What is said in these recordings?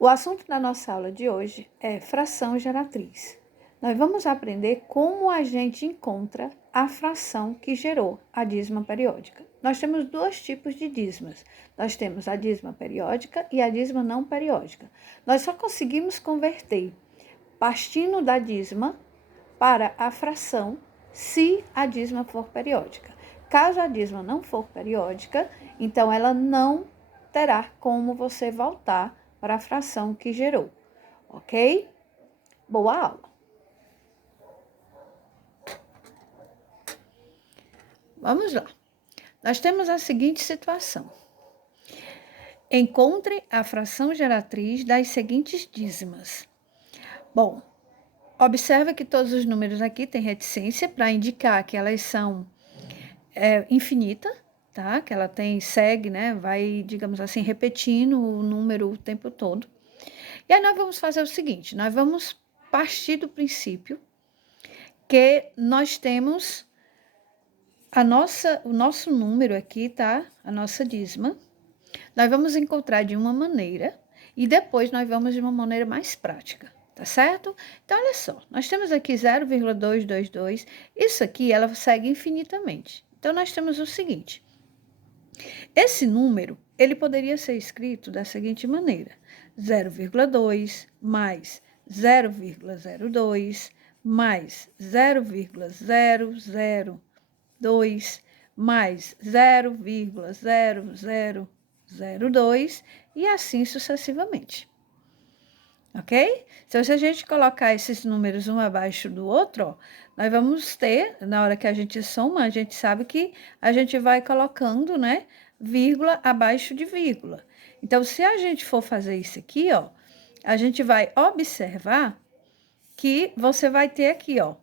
O assunto da nossa aula de hoje é fração geratriz. Nós vamos aprender como a gente encontra a fração que gerou a dízima periódica. Nós temos dois tipos de dízimas. Nós temos a dízima periódica e a dízima não periódica. Nós só conseguimos converter partindo da dízima para a fração se a dízima for periódica. Caso a dízima não for periódica, então ela não terá como você voltar para a fração que gerou, ok? Boa aula! Vamos lá. Nós temos a seguinte situação. Encontre a fração geratriz das seguintes dízimas. Bom, observa que todos os números aqui têm reticência para indicar que elas são infinitas, tá? Que ela segue, né? Vai, digamos assim, repetindo o número o tempo todo. E aí nós vamos fazer o seguinte, nós vamos partir do princípio que nós temos o nosso número aqui, tá? A nossa dízima. Nós vamos encontrar de uma maneira e depois nós vamos de uma maneira mais prática, tá certo? Então, olha só, nós temos aqui 0,222, isso aqui ela segue infinitamente. Então, nós temos o seguinte, esse número, ele poderia ser escrito da seguinte maneira, 0,2 mais 0,02 mais 0,002 mais 0,0002 e assim sucessivamente. Ok? Então, se a gente colocar esses números um abaixo do outro, ó, nós vamos ter, na hora que a gente soma, a gente sabe que a gente vai colocando, né, vírgula abaixo de vírgula. Então, se a gente for fazer isso aqui, ó, a gente vai observar que você vai ter aqui, ó,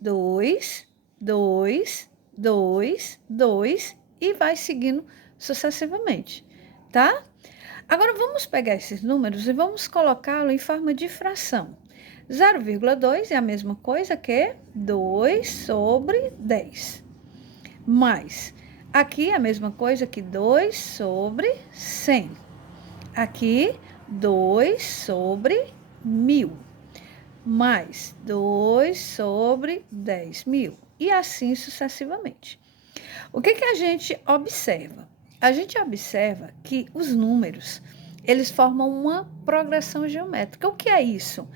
2, 2, 2, 2 e vai seguindo sucessivamente, tá? Agora, vamos pegar esses números e vamos colocá-lo em forma de fração. 0,2 é a mesma coisa que 2 sobre 10. Mais, aqui é a mesma coisa que 2 sobre 100. Aqui, 2 sobre 1000. Mais 2 sobre 10.000. E assim sucessivamente. O que a gente observa? A gente observa que os números, eles formam uma progressão geométrica. O que é isso?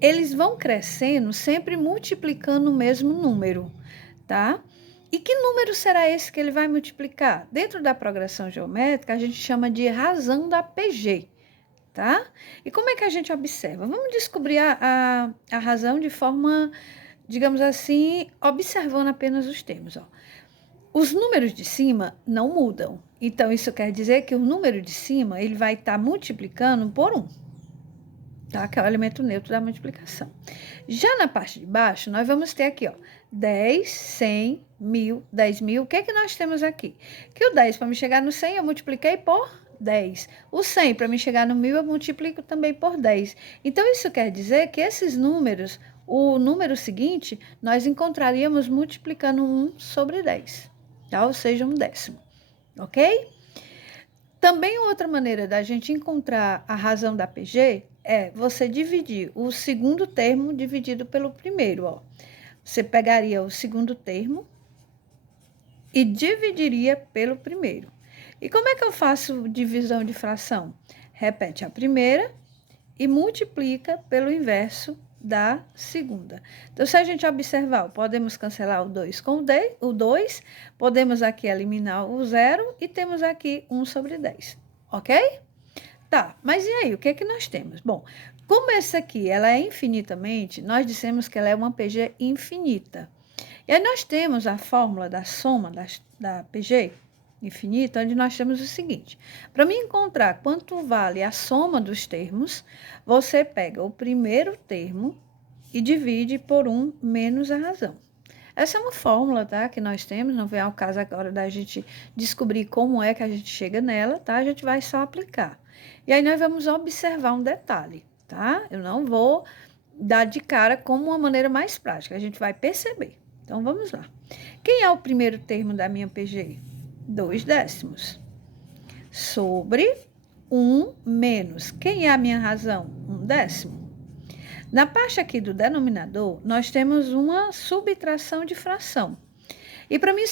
Eles vão crescendo, sempre multiplicando o mesmo número, tá? E que número será esse que ele vai multiplicar? Dentro da progressão geométrica, a gente chama de razão da PG, tá? E como é que a gente observa? Vamos descobrir a razão de forma, digamos assim, observando apenas os termos, ó. Os números de cima não mudam. Então, isso quer dizer que o número de cima ele vai estar multiplicando por 1, tá? Que é o elemento neutro da multiplicação. Já na parte de baixo, nós vamos ter aqui, ó, 10, 100, 1000, 10.000. O que é que nós temos aqui? Que o 10, para me chegar no 100, eu multipliquei por 10. O 100, para me chegar no 1000, eu multiplico também por 10. Então, isso quer dizer que esses números, o número seguinte, nós encontraríamos multiplicando 1 sobre 10. Tá? Ou seja, 1/10, ok? Também outra maneira da gente encontrar a razão da PG é você dividir o segundo termo dividido pelo primeiro, ó. Você pegaria o segundo termo e dividiria pelo primeiro. E como é que eu faço divisão de fração? Repete a primeira e multiplica pelo inverso da segunda. Então, se a gente observar, podemos cancelar o 2 com o 2, podemos aqui eliminar o 0 e temos aqui 1 sobre 10, ok? Tá, mas e aí, o que é que nós temos? Bom, como essa aqui, ela é infinitamente, nós dissemos que ela é uma PG infinita. E aí nós temos a fórmula da soma da PG infinita, onde nós temos o seguinte, para me encontrar quanto vale a soma dos termos, você pega o primeiro termo e divide por 1 menos a razão. Essa é uma fórmula, tá, que nós temos, não vem ao caso agora da gente descobrir como é que a gente chega nela, tá, a gente vai só aplicar. E aí nós vamos observar um detalhe, tá, eu não vou dar de cara como uma maneira mais prática, a gente vai perceber. Então, vamos lá. Quem é o primeiro termo da minha PG? 2/10 sobre 1 menos, quem é a minha razão? 1/10. Na parte aqui do denominador, nós temos uma subtração de fração. E para mim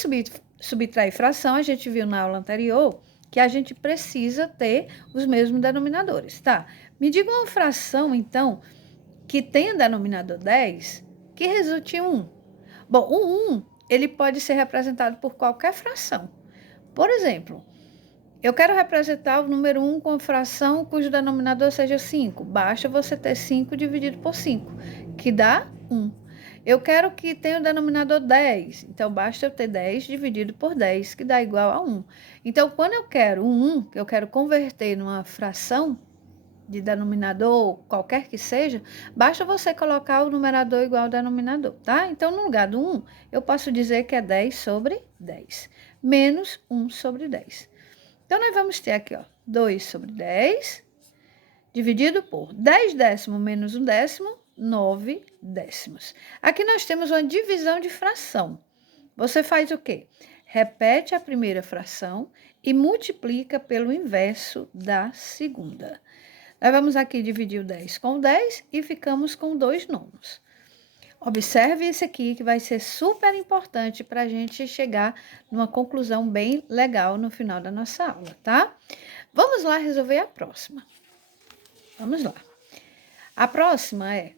subtrair fração, a gente viu na aula anterior que a gente precisa ter os mesmos denominadores, tá? Me diga uma fração, então, que tenha denominador 10, que resulte em 1. Bom, o 1, ele pode ser representado por qualquer fração. Por exemplo, eu quero representar o número 1 com fração cujo denominador seja 5. Basta você ter 5 dividido por 5, que dá 1. Eu quero que tenha o denominador 10. Então, basta eu ter 10 dividido por 10, que dá igual a 1. Então, quando eu quero um 1, que eu quero converter numa fração de denominador, qualquer que seja, basta você colocar o numerador igual ao denominador, tá? Então, no lugar do 1, eu posso dizer que é 10 sobre 10, menos 1 sobre 10. Então, nós vamos ter aqui, ó, 2 sobre 10, dividido por 10 décimos menos 1 décimo, 9 décimos. Aqui nós temos uma divisão de fração. Você faz o quê? Repete a primeira fração e multiplica pelo inverso da segunda. Nós vamos aqui dividir o 10 com 10 e ficamos com 2 nonos. Observe isso aqui, que vai ser super importante para a gente chegar numa conclusão bem legal no final da nossa aula, tá? Vamos lá resolver a próxima. Vamos lá. A próxima é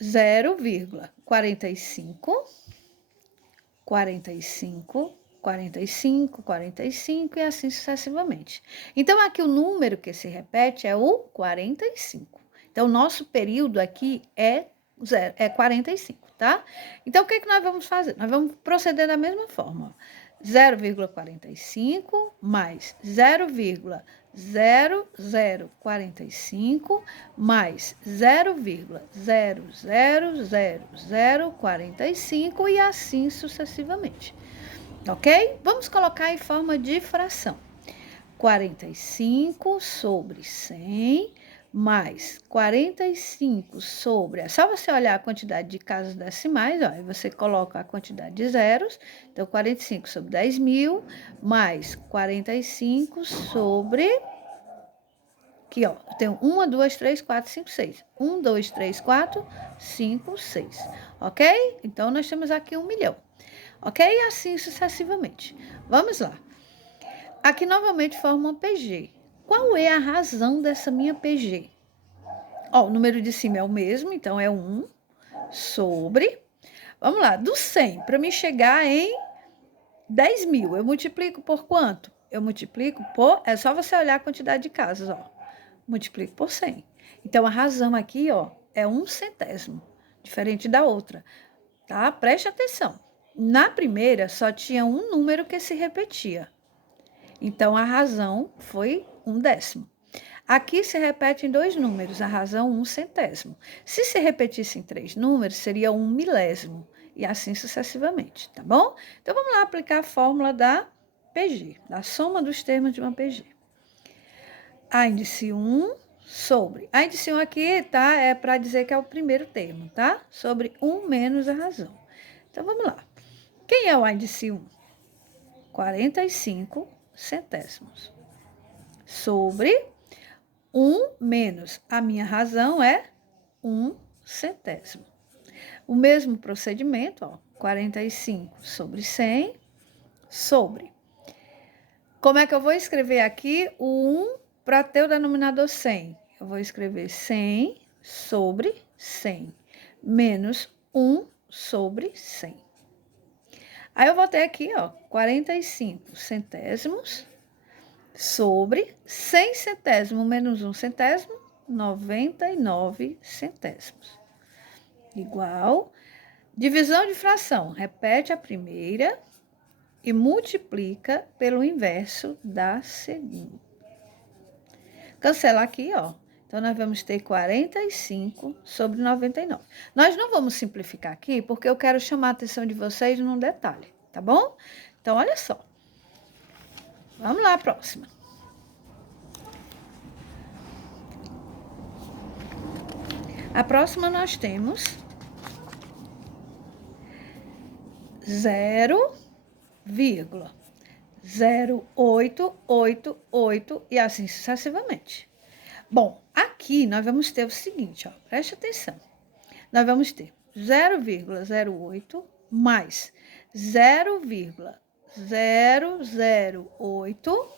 0,45, 45, 45, 45 e assim sucessivamente. Então, aqui o número que se repete é o 45. Então, o nosso período aqui é 45, tá? Então, o que nós vamos fazer? Nós vamos proceder da mesma forma. 0,45 mais 0,0045 mais 0,000045 e assim sucessivamente. Ok? Vamos colocar em forma de fração. 45 sobre 100 mais 45 sobre... É só você olhar a quantidade de casas decimais, ó, e você coloca a quantidade de zeros. Então, 45 sobre 10.000 mais 45 sobre... Aqui, ó, eu tenho 1, 2, 3, 4, 5, 6. 1, 2, 3, 4, 5, 6. Ok? Então, nós temos aqui 1 milhão. Ok? E assim sucessivamente. Vamos lá. Aqui, novamente, forma uma PG. Qual é a razão dessa minha PG? Ó, o número de cima é o mesmo, então é 1 sobre... Vamos lá, do 100, para me chegar em 10.000, eu multiplico por quanto? Eu multiplico por... É só você olhar a quantidade de casas, ó. Multiplico por 100. Então, a razão aqui, ó, é 1 centésimo, diferente da outra, tá? Preste atenção. Na primeira, só tinha um número que se repetia. Então, a razão foi 1 décimo. Aqui se repete em 2 números, a razão 1 centésimo. Se se repetisse em 3 números, seria 1 milésimo, e assim sucessivamente, tá bom? Então, vamos lá aplicar a fórmula da PG, da soma dos termos de uma PG. A índice 1 sobre... A índice 1 aqui, tá? É para dizer que é o primeiro termo, tá? Sobre 1 menos a razão. Então, vamos lá. Quem é o índice 1? 45 centésimos. Sobre 1 menos a minha razão é 1 centésimo. O mesmo procedimento, ó, 45 sobre 100 sobre... Como é que eu vou escrever aqui o 1 para ter o denominador 100? Eu vou escrever 100 sobre 100 menos 1 sobre 100. Aí eu vou ter aqui, ó, 45 centésimos sobre 100 centésimos menos 1 centésimo, 99 centésimos. Igual, divisão de fração, repete a primeira e multiplica pelo inverso da segunda. Cancela aqui, ó. Então, nós vamos ter 45 sobre 99. Nós não vamos simplificar aqui, porque eu quero chamar a atenção de vocês num detalhe, tá bom? Então, olha só. Vamos lá, a próxima. A próxima nós temos 0,0 0, 8, 8, 8 e assim sucessivamente. Bom, aqui nós vamos ter o seguinte, ó, preste atenção. Nós vamos ter 0,08 mais 0,008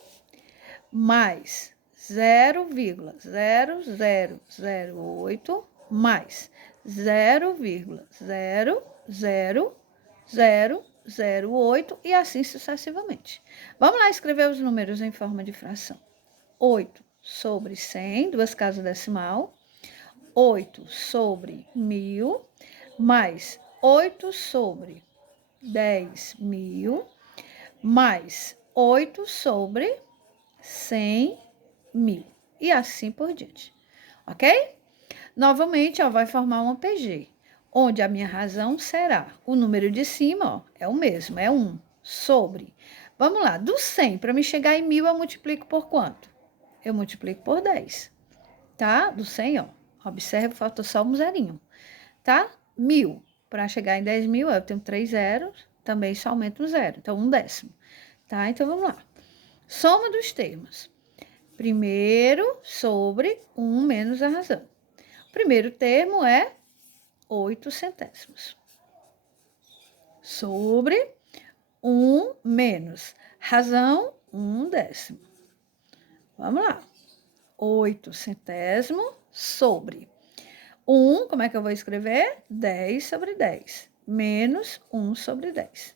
mais 0,0008 mais 0,00008 e assim sucessivamente. Vamos lá escrever os números em forma de fração. 8 sobre 100, duas casas decimal. 8 sobre 1000, mais 8 sobre 10.000, mais 8 sobre 100.000. E assim por diante. Ok? Novamente, ó, vai formar uma PG, onde a minha razão será o número de cima, ó, é o mesmo, é 1, sobre. Vamos lá, do 100, para me chegar em 1000, eu multiplico por quanto? Eu multiplico por 10, tá? Do 100, ó. Observe, falta só um zerinho, tá? 1000, para chegar em 10.000, eu tenho 3 zeros, também só aumenta um zero, então 1/10, tá? Então, vamos lá. Soma dos termos. Primeiro sobre 1 menos a razão. O primeiro termo é 8 centésimos. Sobre 1 menos razão, 1/10. Vamos lá. 8 centésimo sobre 1, como é que eu vou escrever? 10 sobre 10, menos 1 sobre 10.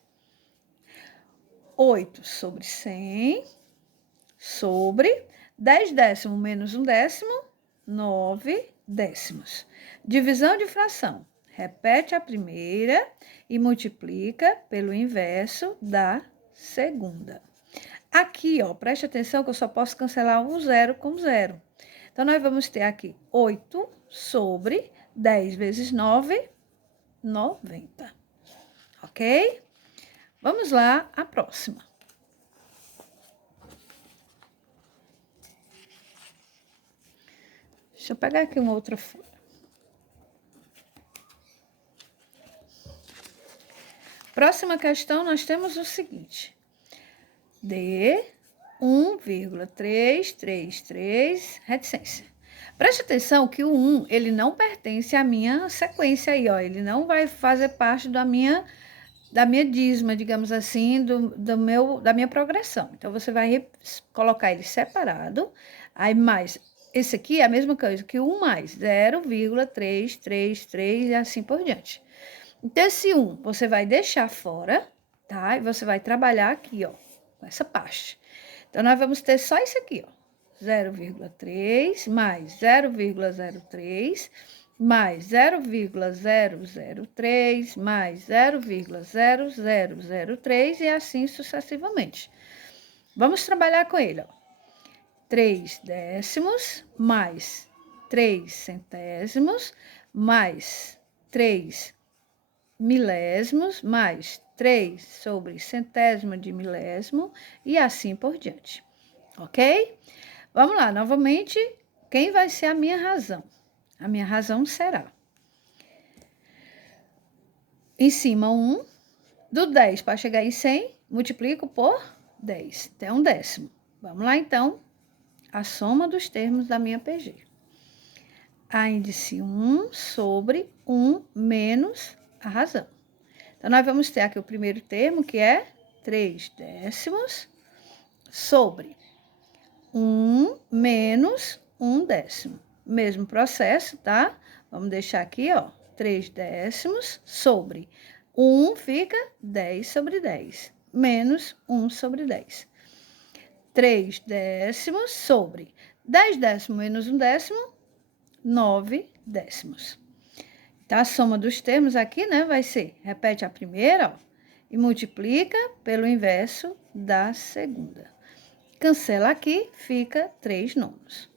8 sobre 100, sobre 10 décimos menos 1 décimo, 9 décimos. Divisão de fração. Repete a primeira e multiplica pelo inverso da segunda. Aqui, ó, preste atenção que eu só posso cancelar um zero com zero. Então, nós vamos ter aqui 8 sobre 10 vezes 9, 90. Ok? Vamos lá, a próxima. Deixa eu pegar aqui uma outra folha. Próxima questão, nós temos o seguinte. D 1,333, reticência. Preste atenção que o 1, ele não pertence à minha sequência aí, ó. Ele não vai fazer parte da minha dízima, digamos assim, da minha progressão. Então, você vai colocar ele separado. Aí, mais, esse aqui é a mesma coisa que 1 mais 0,333 e assim por diante. Então, esse 1, você vai deixar fora, tá? E você vai trabalhar aqui, ó, com essa parte. Então, nós vamos ter só isso aqui, ó. 0,3 mais 0,03 mais 0,003 mais 0,0003 e assim sucessivamente. Vamos trabalhar com ele, ó. 3 décimos mais 3 centésimos mais 3 milésimos mais 3 sobre centésimo de milésimo e assim por diante. Ok? Vamos lá, novamente, quem vai ser a minha razão? A minha razão será, em cima 1, do 10 para chegar em 100, multiplico por 10, até 1/10. Vamos lá, então, a soma dos termos da minha PG. A índice 1 sobre 1 menos a razão. Então, nós vamos ter aqui o primeiro termo, que é 3 décimos sobre 1 menos 1/10. Mesmo processo, tá? Vamos deixar aqui, ó, 3 décimos sobre 1 fica 10 sobre 10, menos 1 sobre 10. 3 décimos sobre 10 décimos menos 1/10, 9 décimos. Então, a soma dos termos aqui, né, vai ser, repete a primeira, ó, e multiplica pelo inverso da segunda. Cancela aqui, fica 3 nonos.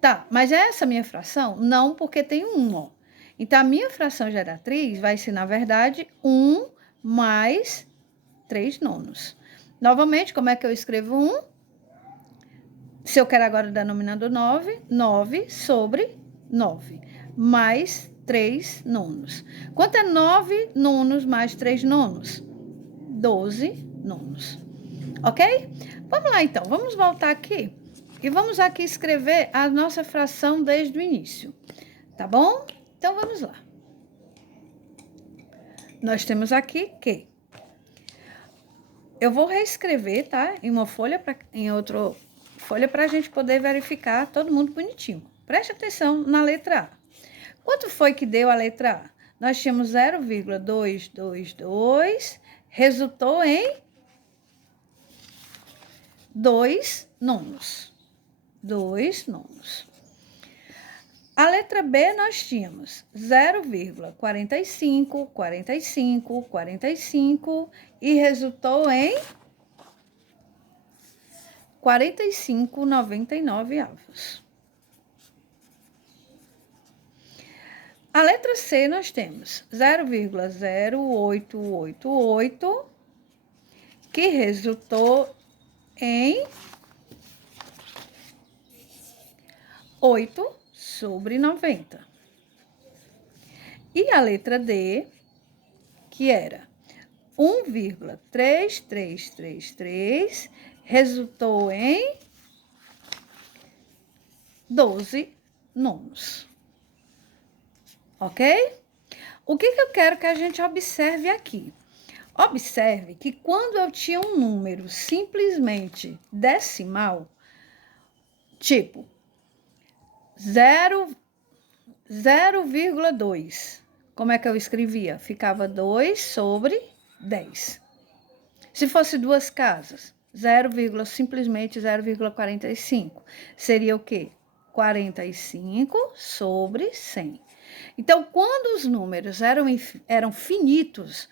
Tá, mas é essa minha fração? Não, porque tem 1, ó. Então, a minha fração geratriz vai ser, na verdade, 1 mais 3 nonos. Novamente, como é que eu escrevo 1? Se eu quero agora o denominador 9, 9 sobre 9, mais 3 nonos. Quanto é 9 nonos mais 3 nonos? 12 nonos. Ok? Vamos lá, então. Vamos voltar aqui. E vamos aqui escrever a nossa fração desde o início. Tá bom? Então, vamos lá. Nós temos aqui que... Eu vou reescrever, tá? Em uma folha, em outra folha, para a gente poder verificar todo mundo bonitinho. Preste atenção na letra A. Quanto foi que deu a letra A? Nós tínhamos 0,222, resultou em 2 nonos. 2 nonos. A letra B nós tínhamos 0,45, 45, 45 e resultou em 45,99 avos. A letra C nós temos 0,0888, que resultou em 8/90. E a letra D, que era 1,3333, resultou em 12 nonos. Ok? O que eu quero que a gente observe aqui? Observe que quando eu tinha um número simplesmente decimal, tipo 0,2, como é que eu escrevia? Ficava 2/10. Se fosse duas casas, simplesmente 0,45, seria o quê? 45/100. Então, quando os números eram finitos,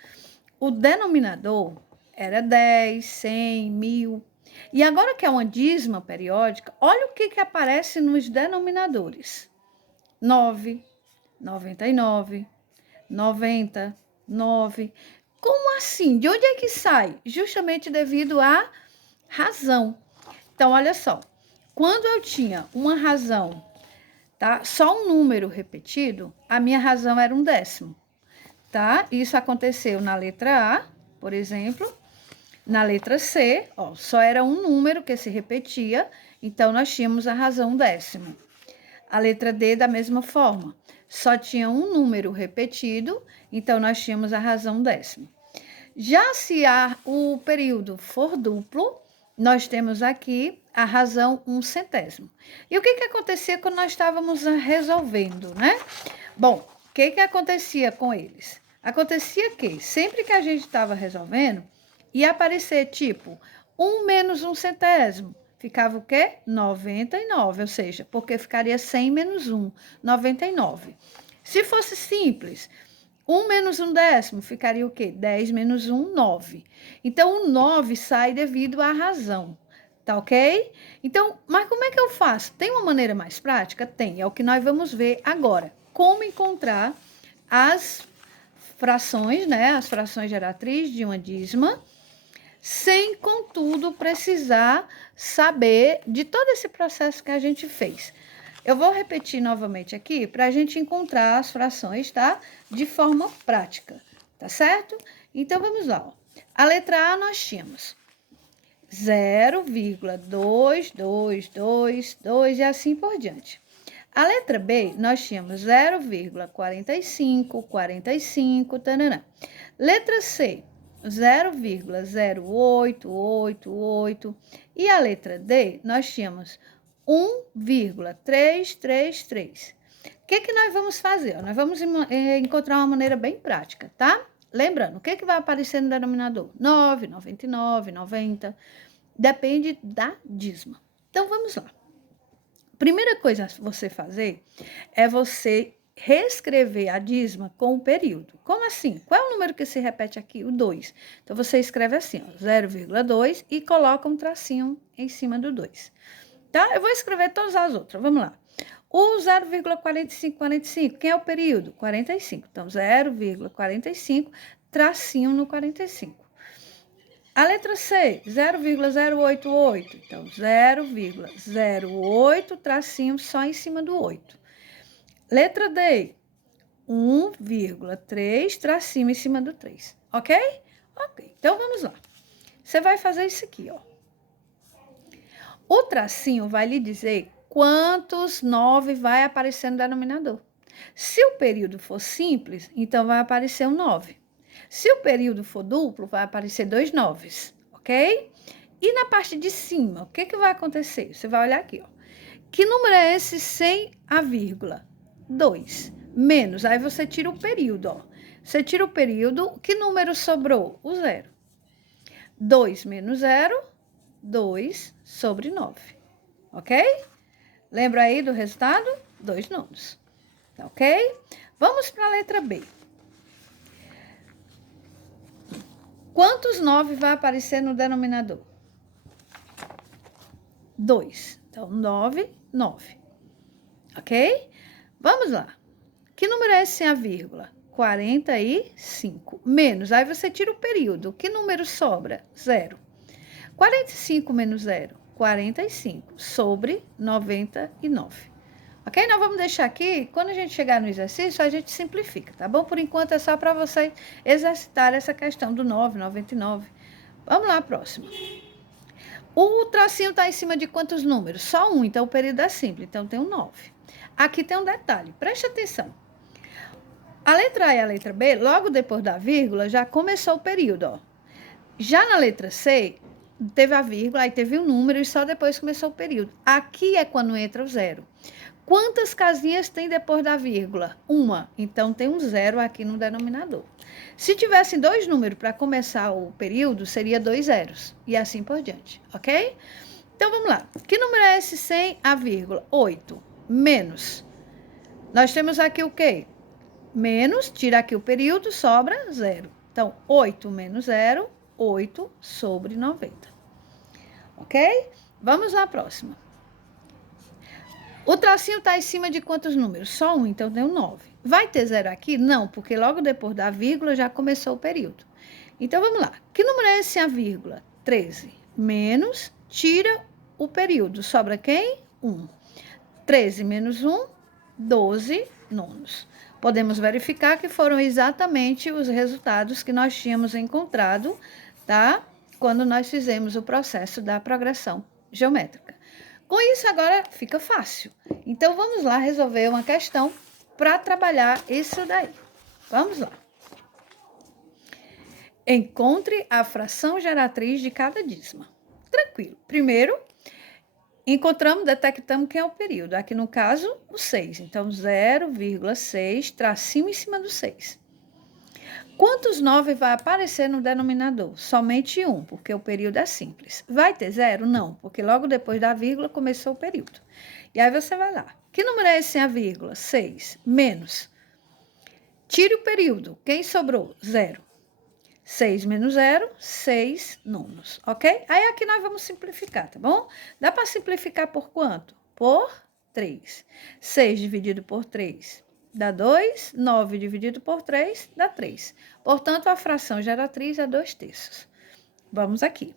o denominador era 10, 100, 1000. E agora que é uma dízima periódica, olha o que aparece nos denominadores. 9, 99, 90, 9. Como assim? De onde é que sai? Justamente devido à razão. Então, olha só. Quando eu tinha uma razão, tá? Só um número repetido, a minha razão era 1/10, tá? Isso aconteceu na letra A, por exemplo. Na letra C, ó, só era um número que se repetia, então nós tínhamos a razão 1/10. A letra D, da mesma forma, só tinha um número repetido, então nós tínhamos a razão 1/10. Já se o período for duplo, nós temos aqui a razão 1/100. E o que acontecia quando nós estávamos resolvendo, né? Bom, o que acontecia com eles? Acontecia que, sempre que a gente estava resolvendo, ia aparecer tipo 1 menos 1/100. Ficava o quê? 99, ou seja, porque ficaria 100 menos 1, 99. Se fosse simples, 1 menos 1/10 ficaria o quê? 10 menos 1, 9. Então, o 9 sai devido à razão, tá ok? Então, mas como é que eu faço? Tem uma maneira mais prática? Tem, é o que nós vamos ver agora. Como encontrar as frações, né? As frações geratrizes de uma dízima, sem, contudo, precisar saber de todo esse processo que a gente fez. Eu vou repetir novamente aqui para a gente encontrar as frações, tá? De forma prática, tá certo? Então, vamos lá. Ó. A letra A nós tínhamos 0,2222 e assim por diante. A letra B, nós tínhamos 0,45, 45, tananã. Letra C, 0,0888. E a letra D, nós tínhamos 1,333. O que nós vamos fazer? Nós vamos encontrar uma maneira bem prática, tá? Lembrando, o que vai aparecer no denominador? 9, 99, 90. Depende da dízima. Então, vamos lá. Primeira coisa a você fazer é você reescrever a dízima com o período. Como assim? Qual é o número que se repete aqui? O 2. Então, você escreve assim, 0,2 e coloca um tracinho em cima do 2. Tá? Eu vou escrever todas as outras. Vamos lá. O 0,4545, quem é o período? 45. Então, 0,45, tracinho no 45. A letra C, 0,088. Então, 0,08, tracinho só em cima do 8. Letra D, 1,3, tracinho em cima do 3. Ok? Ok, então vamos lá. Você vai fazer isso aqui, ó. O tracinho vai lhe dizer quantos 9 vai aparecer no denominador. Se o período for simples, então vai aparecer um 9. Se o período for duplo, vai aparecer 2 noves, ok? E na parte de cima, o que vai acontecer? Você vai olhar aqui, ó. Que número é esse sem a vírgula? 2. Menos, aí você tira o período, ó. Você tira o período, que número sobrou? O 0. 2 menos 0, 2 sobre 9, ok? Lembra aí do resultado? 2 nonos, tá ok? Vamos para a letra B. Quantos 9 vai aparecer no denominador? 2. Então, 9, 9. Ok? Vamos lá. Que número é esse sem a vírgula? 45. Menos. Aí você tira o período. Que número sobra? 0. 45 menos 0? 45. Sobre 99. Ok? Nós vamos deixar aqui, quando a gente chegar no exercício, a gente simplifica, tá bom? Por enquanto é só para você exercitar essa questão do 9, 99. Vamos lá, próximo. O tracinho está em cima de quantos números? Só um, então o período é simples, então tem um 9. Aqui tem um detalhe, preste atenção. A letra A e a letra B, logo depois da vírgula, já começou o período, ó. Já na letra C, teve a vírgula, aí teve um número e só depois começou o período. Aqui é quando entra o 0. Quantas casinhas tem depois da vírgula? Uma. Então, tem um 0 aqui no denominador. Se tivessem 2 números para começar o período, seria 2 zeros. E assim por diante, ok? Então, vamos lá. Que número é esse sem a vírgula? 8. Menos. Nós temos aqui o quê? Menos, tira aqui o período, sobra 0. Então, 8 menos 0, 8 sobre 90. Ok? Vamos à próxima. O tracinho está em cima de quantos números? Só um, então tem um 9. Vai ter 0 aqui? Não, porque logo depois da vírgula já começou o período. Então, vamos lá. Que número é esse sem a vírgula? 13. Menos, tira o período. Sobra quem? 1. 13 menos 1, 12 nonos. Podemos verificar que foram exatamente os resultados que nós tínhamos encontrado, tá? Quando nós fizemos o processo da progressão geométrica. Com isso, agora fica fácil. Então, vamos lá resolver uma questão para trabalhar isso daí. Vamos lá. Encontre a fração geratriz de cada dízima. Tranquilo. Primeiro, detectamos quem é o período. Aqui, no caso, o 6. Então, 0,6, tracinho em cima do 6. Quantos 9 vai aparecer no denominador? Somente 1, porque o período é simples. Vai ter 0? Não, porque logo depois da vírgula começou o período. E aí você vai lá. Que número é esse sem a vírgula? 6. Menos. Tire o período. Quem sobrou? 0. 6 menos 0, 6 nonos, ok? Aí aqui nós vamos simplificar, tá bom? Dá para simplificar por quanto? Por 3. 6 dividido por 3 dá 2, 9 dividido por 3 dá 3. Portanto, a fração geratriz é 2/3. Vamos aqui.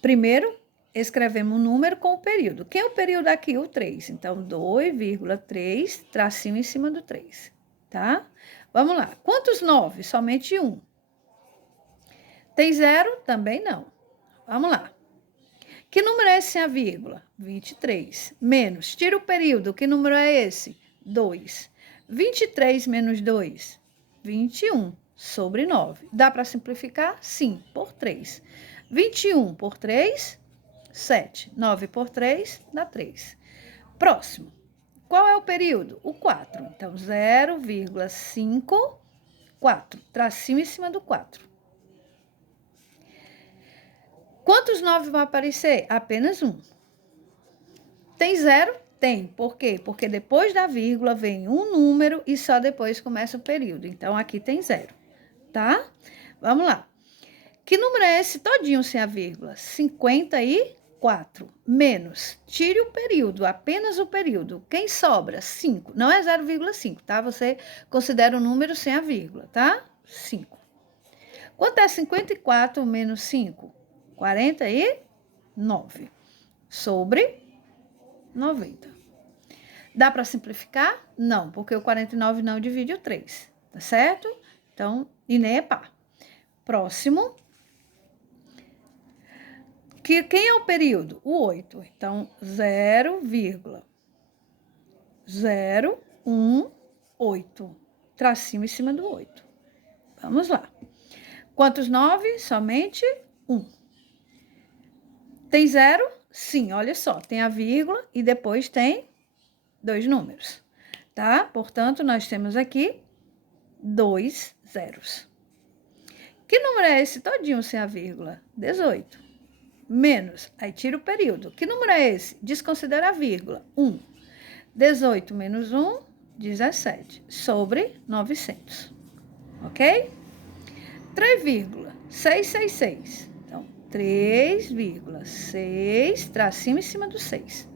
Primeiro, escrevemos o número com o período. Quem é o período aqui? O 3. Então, 2,3, tracinho em cima do 3, tá? Vamos lá. Quantos 9? Somente 1. Tem 0? Também não. Vamos lá. Que número é esse sem a vírgula? 23. Menos. Tira o período. Que número é esse? 2. 23 menos 2? 21 sobre 9. Dá para simplificar? Sim, por 3. 21 por 3, 7. 9 por 3, dá 3. Próximo. Qual é o período? O 4. Então, 0,5, 4. Tracinho em cima do 4. Quantos 9 vão aparecer? Apenas 1. Tem 0? Tem. Por quê? Porque depois da vírgula vem um número e só depois começa o período. Então, aqui tem 0, tá? Vamos lá. Que número é esse todinho sem a vírgula? 54. Menos. Tire o período, apenas o período. Quem sobra? 5. Não é 0,5, tá? Você considera o número sem a vírgula, tá? 5. Quanto é 54 menos 5? 49 sobre 90. Dá para simplificar? Não, porque o 49 não divide o 3, tá certo? Então, e nem é par. Próximo. Quem é o período? O 8. Então, 0,018. Tracinho em cima do 8. Vamos lá. Quantos 9? Somente 1. Tem 0? Sim, olha só. Tem a vírgula e depois tem 2 números. Tá? Portanto, nós temos aqui 2 zeros. Que número é esse todinho sem a vírgula? 18. Menos, aí tira o período. Que número é esse? Desconsidera a vírgula. 1. 18 menos 1, 17. Sobre 900. Ok? 3,666. Então, 3,6, tracinho em cima do 6.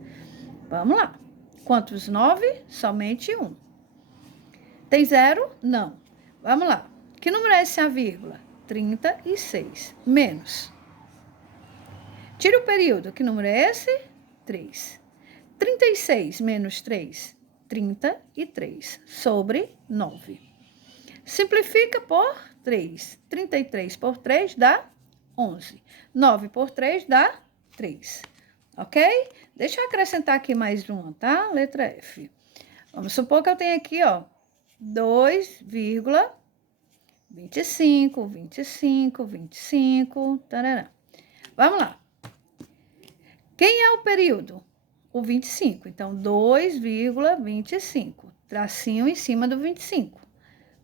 Vamos lá. Quantos 9? Somente 1. Tem 0? Não. Vamos lá. Que número é esse a vírgula? 36. Menos. Tira o período. Que número é esse? 3. 36 menos 3. 33. Sobre 9. Simplifica por 3. 33 por 3 dá 11. 9 por 3 dá 3. Ok? Deixa eu acrescentar aqui mais uma, tá? Letra F. Vamos supor que eu tenho aqui, ó, 2,25, 25, 25, tarará. Vamos lá. Quem é o período? O 25. Então, 2,25. Tracinho em cima do 25.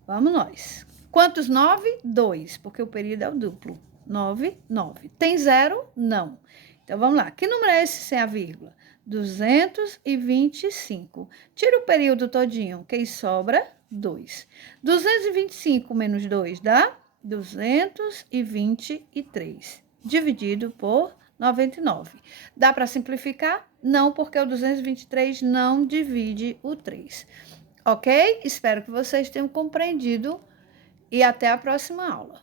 Vamos nós. Quantos 9? 2, porque o período é o duplo. 9, 9. Tem 0? Não. Então, vamos lá. Que número é esse sem a vírgula? 225. Tira o período todinho. Quem sobra? 2. 225 menos 2 dá 223. Dividido por 99. Dá para simplificar? Não, porque o 223 não divide o 3. Ok? Espero que vocês tenham compreendido e até a próxima aula.